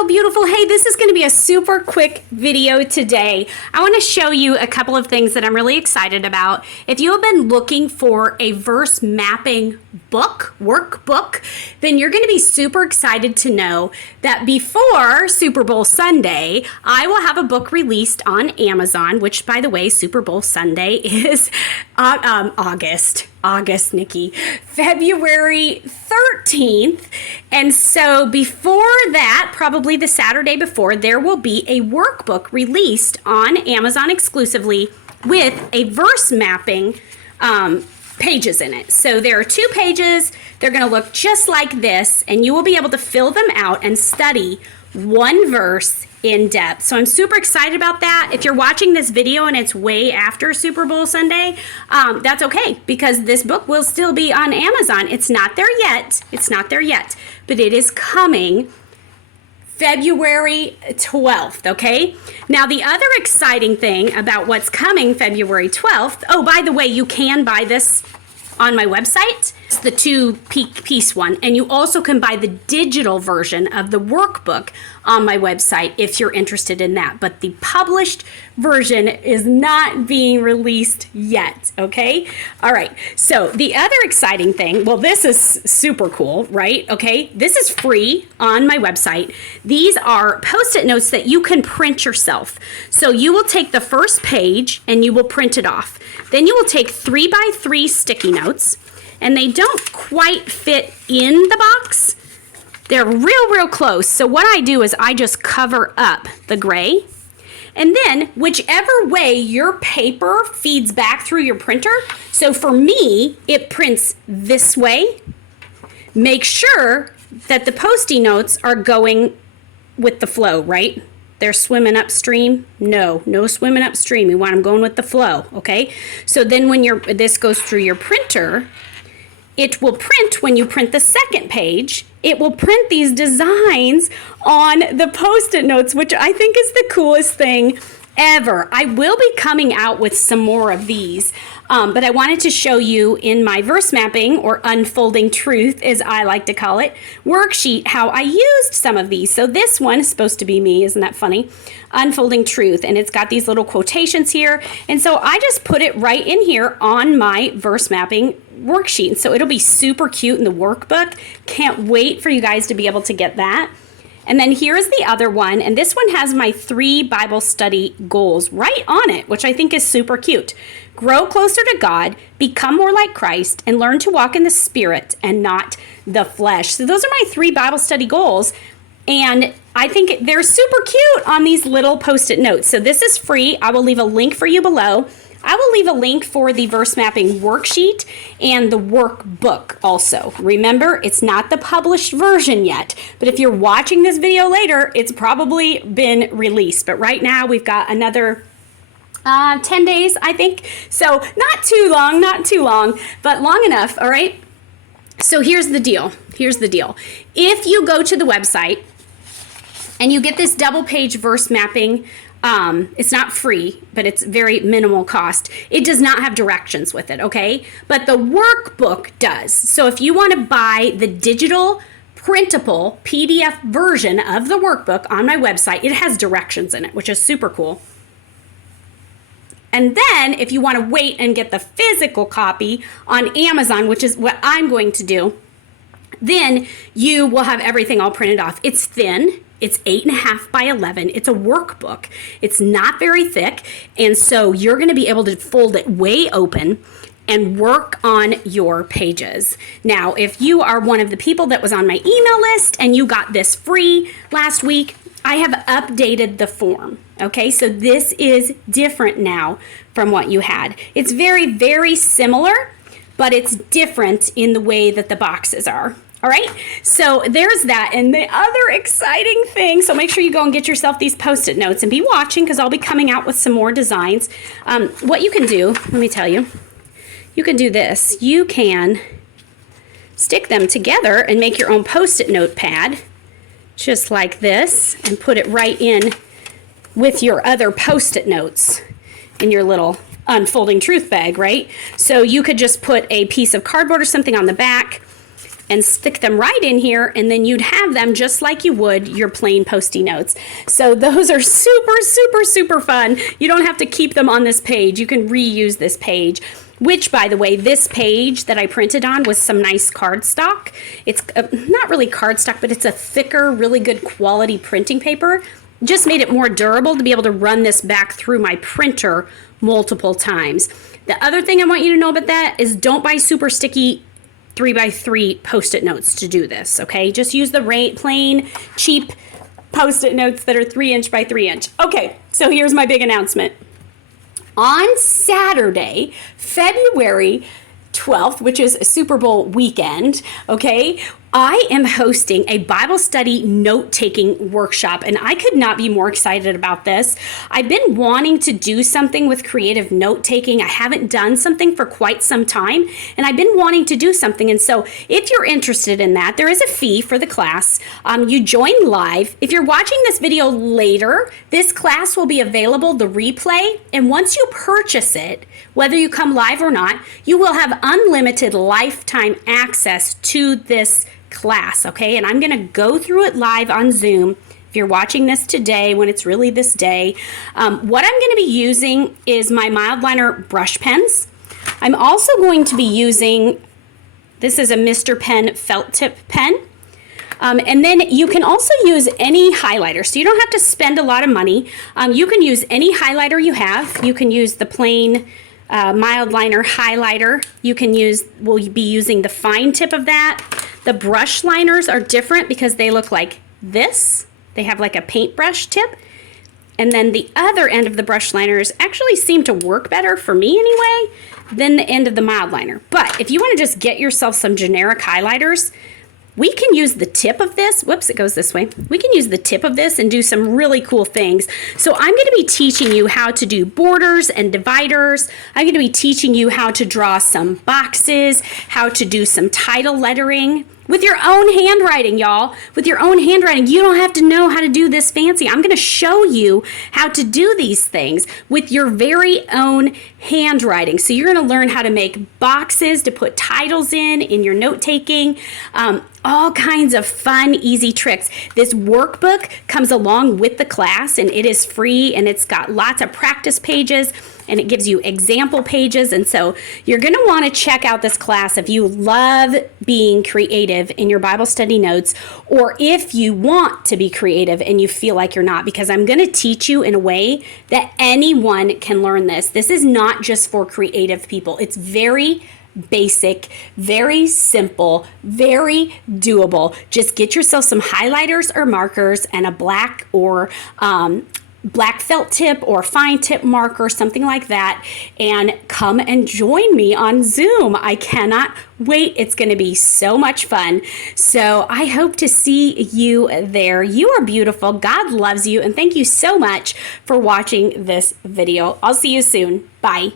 Hello, beautiful. Hey, this is going to be a super quick video today. I want to show you a couple of things that I'm really excited about. If you have been looking for a verse mapping book, workbook, then you're going to be super excited to know that before Super Bowl Sunday, I will have a book released on Amazon, which, by the way, Super Bowl Sunday is August, Nikki, February 13th. And so before that, probably the Saturday before, there will be a workbook released on Amazon exclusively with a verse mapping pages in it. So there are 2 pages. They're going to look just like this, and you will be able to fill them out and study one verse in depth. So I'm super excited about that. If you're watching this video and it's way after Super Bowl Sunday, that's okay, because this book will still be on Amazon. It's not there yet. It's not there yet, but it is coming February 12th, okay? Now, the other exciting thing about what's coming February 12th, oh, by the way, you can buy this on my website. It's the 2-piece one, and you also can buy the digital version of the workbook on my website if you're interested in that. But the published version is not being released yet, okay? All right, so the other exciting thing, well, this is super cool, right? Okay, this is free on my website. These are Post-it notes that you can print yourself. So you will take the first page and you will print it off. Then you will take 3x3 sticky notes, and they don't quite fit in the box. They're real close. So what I do is I just cover up the gray, and then whichever way your paper feeds back through your printer. So for me, it prints this way. Make sure that the Postit notes are going with the flow, right? They're swimming upstream. No swimming upstream. We want them going with the flow, okay? So then when this goes through your printer, it will print, when you print the second page, it will print these designs on the Post-it notes, which I think is the coolest thing ever. I will be coming out with some more of these, but I wanted to show you in my verse mapping, or unfolding truth as I like to call it, worksheet, how I used some of these. So this one is supposed to be me, isn't that funny? Unfolding truth, and it's got these little quotations here, and so I just put it right in here on my verse mapping worksheet, and so it'll be super cute in the workbook. Can't wait for you guys to be able to get that. And then here's the other one, and this one has my 3 Bible study goals right on it, which I think is super cute. Grow closer to God, become more like Christ, and learn to walk in the Spirit and not the flesh. So those are my 3 Bible study goals, and I think they're super cute on these little Post-it notes. So this is free. I will leave a link for you below. I will leave a link for the verse mapping worksheet and the workbook also. Remember, it's not the published version yet, but if you're watching this video later, it's probably been released. But right now, we've got another 10 days, I think. So not too long, but long enough, all right? So here's the deal. If you go to the website and you get this double-page verse mapping, it's not free, but it's very minimal cost. It does not have directions with it, okay? But the workbook does. So if you want to buy the digital printable PDF version of the workbook on my website, it has directions in it, which is super cool. And then if you want to wait and get the physical copy on Amazon, which is what I'm going to do, then you will have everything all printed off. It's thin. It's 8.5 by 11. It's a workbook. It's not very thick. And so you're going to be able to fold it way open and work on your pages. Now, if you are one of the people that was on my email list and you got this free last week, I have updated the form. Okay, so this is different now from what you had. It's very similar, but it's different in the way that the boxes are. All right, so there's that. And the other exciting thing, so make sure you go and get yourself these Post-it notes and be watching, because I'll be coming out with some more designs. What you can do, let me tell you, you can do this. You can stick them together and make your own Post-it note pad, just like this, and put it right in with your other Post-it notes in your little unfolding truth bag, right? So you could just put a piece of cardboard or something on the back, and stick them right in here, and then you'd have them just like you would your plain Postit Notes. So those are super, super, super fun. You don't have to keep them on this page. You can reuse this page. Which, by the way, this page that I printed on was some nice cardstock. It's not really cardstock, but it's a thicker, really good quality printing paper. Just made it more durable to be able to run this back through my printer multiple times. The other thing I want you to know about that is don't buy super sticky 3x3 Post-it notes to do this, okay? Just use the plain, cheap Post-it notes that are 3" by 3". Okay, so here's my big announcement. On Saturday, February 12th, which is a Super Bowl weekend, okay, I am hosting a Bible study note-taking workshop, and I could not be more excited about this. I've been wanting to do something with creative note-taking. I haven't done something for quite some time, and I've been wanting to do something. And so if you're interested in that, there is a fee for the class. You join live. If you're watching this video later, this class will be available, the replay, and once you purchase it, whether you come live or not, you will have unlimited lifetime access to this class, okay? And I'm going to go through it live on Zoom. If you're watching this today, when it's really this day, what I'm going to be using is my Mildliner brush pens. I'm also going to be using, this is a Mr. Pen felt tip pen. And then you can also use any highlighter, so you don't have to spend a lot of money. You can use any highlighter you have. You can use the plain Mildliner highlighter. You can use, we'll be using the fine tip of that. The brush liners are different because they look like this. They have like a paintbrush tip. And then the other end of the brush liners actually seem to work better, for me anyway, than the end of the Mildliner. But if you want to just get yourself some generic highlighters, we can use the tip of this. Whoops, it goes this way. We can use the tip of this and do some really cool things. So I'm going to be teaching you how to do borders and dividers. I'm going to be teaching you how to draw some boxes, how to do some title lettering with your own handwriting, y'all. With your own handwriting. You don't have to know how to do this fancy. I'm going to show you how to do these things with your very own handwriting. So you're going to learn how to make boxes to put titles in your note-taking, all kinds of fun, easy tricks. This workbook comes along with the class, and it is free, and it's got lots of practice pages, and it gives you example pages. And so you're going to want to check out this class if you love being creative in your Bible study notes, or if you want to be creative and you feel like you're not, because I'm going to teach you in a way that anyone can learn this. This is not just for creative people. It's very basic, very simple, very doable. Just get yourself some highlighters or markers and a black or black felt tip or fine tip marker, something like that, and come and join me on Zoom. I cannot wait. It's going to be so much fun. So I hope to see you there. You are beautiful. God loves you. And thank you so much for watching this video. I'll see you soon. Bye.